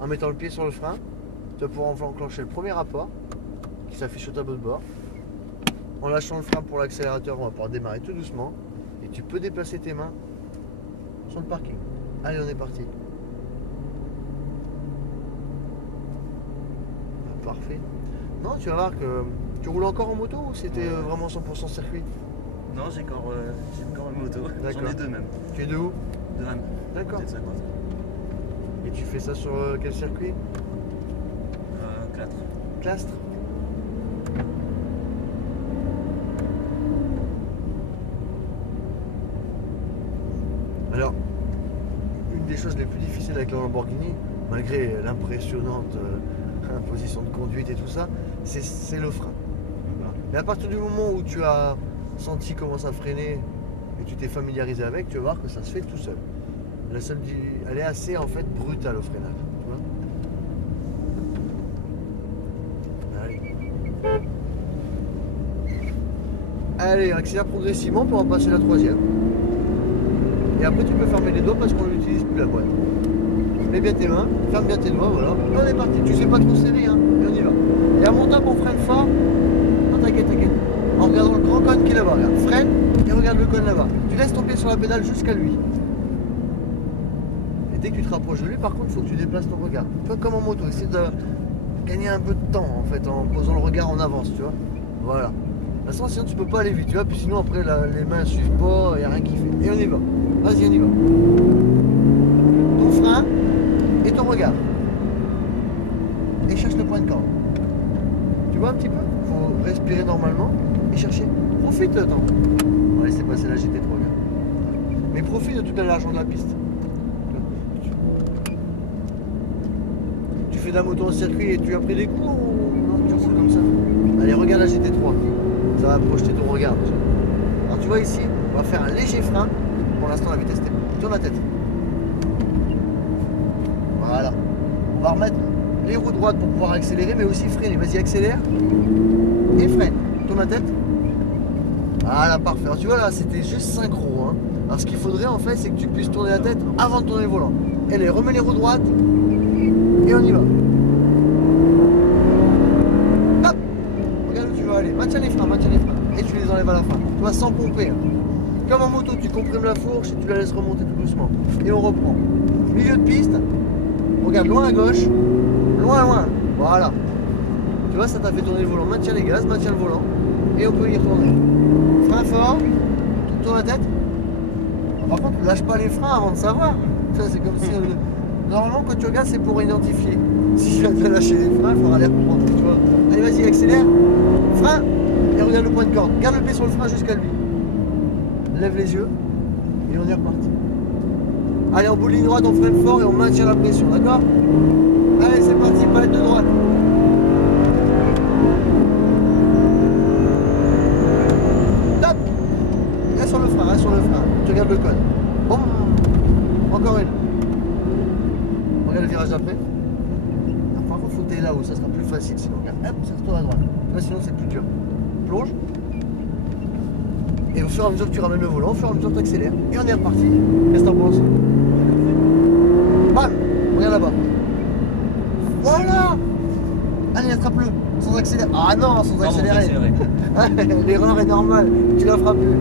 en mettant le pied sur le frein, tu vas pouvoir enclencher le premier rapport qui s'affiche sur le tableau de bord. En lâchant le frein pour l'accélérateur, on va pouvoir démarrer tout doucement et tu peux déplacer tes mains sur le parking. Allez, on est parti. Parfait. Non, tu vas voir que tu roules encore en moto ou c'était vraiment 100% circuit? Non, j'ai encore une moto. J'en ai deux même. Tu es de où? De Rennes. D'accord. Peut-être 50. Et tu fais ça sur quel circuit? Clatre. Clastres. Alors, une des choses les plus difficiles avec la Lamborghini, malgré l'impressionnante position de conduite et tout ça, c'est le frein. Mais à partir du moment où tu as senti comment ça freinait et tu t'es familiarisé avec, tu vas voir que ça se fait tout seul. Elle est assez en fait brutale au freinage. Tu vois. Allez, on accélère progressivement pour en passer la troisième. Et après tu peux fermer les doigts parce qu'on n'utilise plus la boîte. Mets bien tes mains, ferme bien tes doigts, voilà. Et on est parti. Tu sais pas trop serrer, hein, et on y va. Et à mon top, on freine fort. Non, t'inquiète, t'inquiète. En regardant le grand cône qui est là-bas. Regarde, freine et regarde le cône là-bas. Tu laisses ton pied sur la pédale jusqu'à lui. Et dès que tu te rapproches de lui, par contre, il faut que tu déplaces ton regard. Tu vois, comme en moto, essaie de gagner un peu de temps en fait en posant le regard en avance, tu vois. Voilà. De toute façon, sinon tu peux pas aller vite, tu vois. Puis sinon, après, les mains suivent pas, il n'y a rien qui fait. Et on y va. Vas-y, on y va. Ton frein et ton regard. Et cherche le point de corde. Tu vois un petit peu? Il faut respirer normalement et chercher. Profite de temps. On va laisser passer la GT3. Mais profite de toute la largeur de la piste. Tu fais de la moto en circuit et tu as pris des coups ou non, tu roules comme ça? Allez, regarde la GT3. Ça va projeter ton regard. Alors tu vois ici, on va faire un léger frein. Pour l'instant, la vitesse est. Tourne la tête. Voilà. On va remettre les roues droites pour pouvoir accélérer, mais aussi freiner. Vas-y, accélère. Et freine. Tourne la tête. Voilà, parfait. Alors tu vois là, c'était juste synchro. Hein. Alors ce qu'il faudrait en fait, c'est que tu puisses tourner la tête avant de tourner le volant. Allez, remets les roues droites. Et on y va. Hop. Regarde où tu vas aller. Maintiens les freins, maintiens les freins. Et tu les enlèves à la fin. Tu vois, sans pomper. Hein. Comme en moto, tu comprimes la fourche et tu la laisses remonter tout doucement. Et on reprend. Milieu de piste. Regarde loin à gauche. Loin, loin. Voilà. Tu vois, ça t'a fait tourner le volant. Maintiens les gaz, maintiens le volant. Et on peut y retourner. Frein fort. Tourne la tête. Par contre, lâche pas les freins avant de savoir. C'est comme si... Normalement, quand tu regardes, c'est pour identifier. Si je viens de lâcher les freins, il faudra les reprendre. Tu vois. Allez, vas-y, accélère. Frein. Et regarde le point de corde. Garde le pied sur le frein jusqu'à lui. Lève les yeux. Et on est reparti. Allez, en bout de ligne droite, on freine fort et on maintient la pression, d'accord? Allez, c'est parti, palette de droite. Top. Reste sur le frein, reste sur le frein. Tu regardes le code. Bon. Encore une. Regarde le virage d'après. Par contre, il faut que tu là-haut, ça sera plus facile sinon. Regarde, hop, ça se tourne à droite. Là, sinon, c'est plus dur. Plonge. Et au fur et à mesure que tu ramènes le volant, au fur et à mesure que tu accélères. Et on est reparti. Qu'est-ce que t'en penses? Bam. Regarde là-bas. Voilà. Allez, attrape-le. Sans accélérer. Ah non, sans accélérer. L'erreur est normale. Tu la feras plus.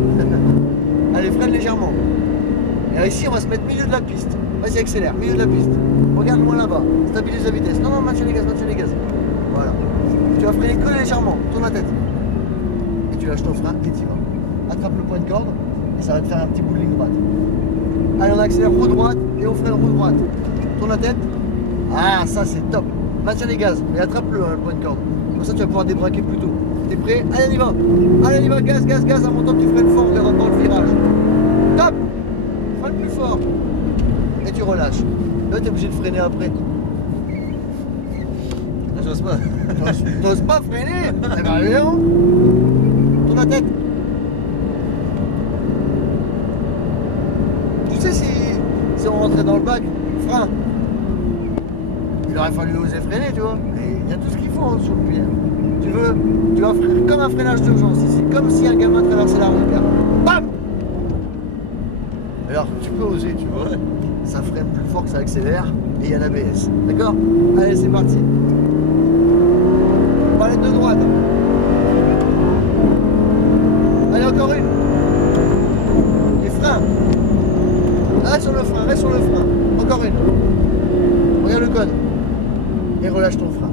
Allez, freine légèrement. Et ici, on va se mettre milieu de la piste. Vas-y, accélère. Milieu de la piste. Regarde-moi là-bas. Stabilise la vitesse. Non, non, maintiens les gaz, maintiens les gaz. Voilà. Tu vas freiner que légèrement. Tourne la tête. Et tu lâches ton frein et tu vas. Attrape le point de corde et ça va te faire un petit bout de ligne droite. Allez, on accélère roue droite et on freine roue droite. Tourne la tête. Ah, ça c'est top. Maintiens les gaz et attrape-le, hein, le point de corde. Comme ça, tu vas pouvoir débraquer plus tôt. T'es prêt? Allez, on y va. Allez, on y va. Gaz, gaz, gaz. À mon temps, tu freines fort. Regarde dans le virage. Top. Freine plus fort. Et tu relâches. Là, tu es obligé de freiner après. J'ose pas. T'oses pas freiner? Eh ben, non. Tourne la tête. Tu sais, si on rentrait dans le bac, frein, il aurait fallu oser freiner, tu vois. Et il y a tout ce qu'il faut sur le pied. Tu vas freiner comme un freinage d'urgence ici, comme si un gamin traversait la route. Bam. Alors, tu peux oser, tu vois. Ça freine plus fort que ça accélère. et il y a l'ABS. D'accord? Allez, c'est parti. Palette de droite. Allez, encore une. Les freins. Reste sur le frein, reste sur le frein. Encore une. Regarde le code. Et relâche ton frein.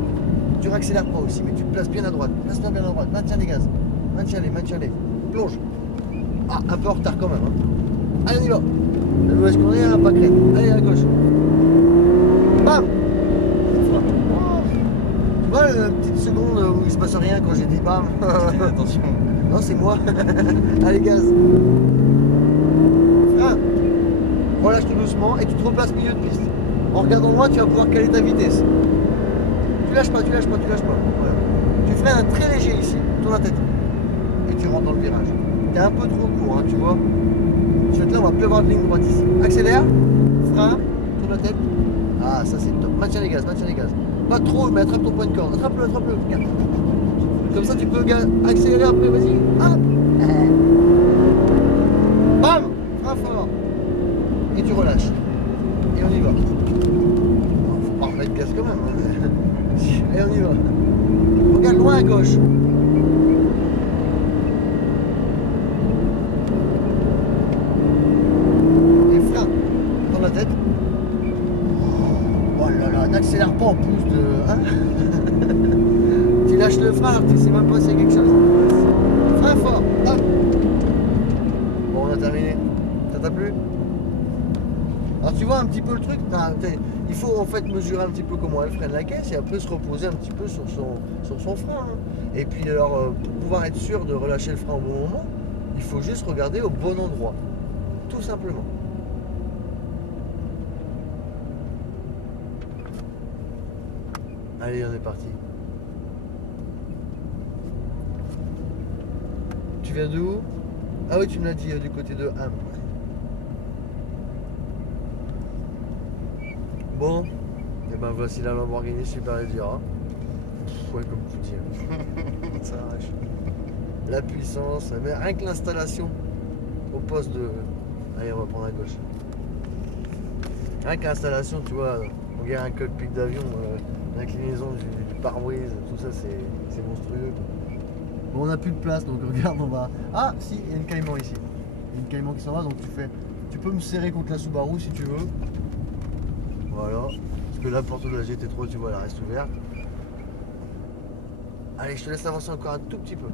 Tu réaccélères pas aussi, mais tu te places bien à droite. Place-toi bien à droite. Maintiens les gaz. Maintiens-les, maintiens-les. Plonge. Ah, un peu en retard quand même. Hein. Allez, on y va. La mauvaise conduite, elle n'a pas créé. Allez, à gauche. Bam. Tu vois la petite seconde où il se passe rien quand j'ai dit bam. Attention. Non, c'est moi. Allez, gaz. Frein. Relâche tout doucement et tu te replaces milieu de piste. En regardant loin, tu vas pouvoir caler ta vitesse. Tu lâches pas, tu lâches pas, tu lâches pas. Voilà. Tu freines un très léger ici, tourne la tête. Et tu rentres dans le virage. T'es un peu trop court, hein, tu vois. Je vais être là, on va plus avoir de ligne droite ici. Accélère, frein, tourne la tête. Ah, ça c'est top. Maintiens les gaz, maintiens les gaz. Pas trop, mais attrape ton point de corde. Attrape-le, attrape-le. Regarde. Comme ça, tu peux accélérer après, vas-y. Hop. Bam. Frein fort. Et tu relâches. Et on y va. Faut pas remettre gaz quand même. Hein. Et on y va. Regarde loin à gauche. Les freins. Dans la tête. Oh là là, n'accélère pas en plus de. Hein. Tu lâches le frein, tu sais même pas s'il y a quelque chose. Frein fort. Hop. Bon, on a terminé. Ça t'a plu? Alors tu vois un petit peu le truc, il faut en fait mesurer un petit peu comment elle freine la caisse et après se reposer un petit peu sur son frein. Hein. Et puis alors pour pouvoir être sûr de relâcher le frein au bon moment, il faut juste regarder au bon endroit. Tout simplement. Allez, on est parti. Tu viens d'où? Ah oui, tu me l'as dit, du côté de Ham. Bon, et ben voici la Lamborghini Superleggera. Ouais, comme tu dis. Ça arrache. La puissance, mais rien que l'installation au poste de. Allez, on va prendre à gauche. Rien que l'installation, tu vois, on dirait un cockpit d'avion, l'inclinaison du pare-brise, tout ça, c'est monstrueux. Bon, on n'a plus de place, donc regarde, on va. Ah, si, il y a une Cayman ici. Il y a une Cayman qui s'en va, donc tu peux me serrer contre la Subaru si tu veux. Voilà, parce que la porte de la GT3, tu vois, elle reste ouverte. Allez, je te laisse avancer encore un tout petit peu.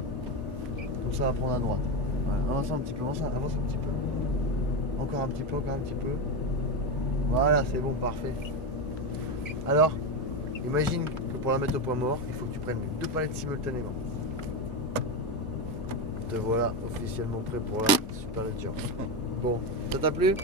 Comme ça, on va prendre à droite. Voilà, avance un petit peu, avance un petit peu. Encore un petit peu, encore un petit peu. Voilà, c'est bon, parfait. Alors, imagine que pour la mettre au point mort, il faut que tu prennes les 2 palettes simultanément. Te voilà officiellement prêt pour la Superleggera. Bon, ça t'a plu ?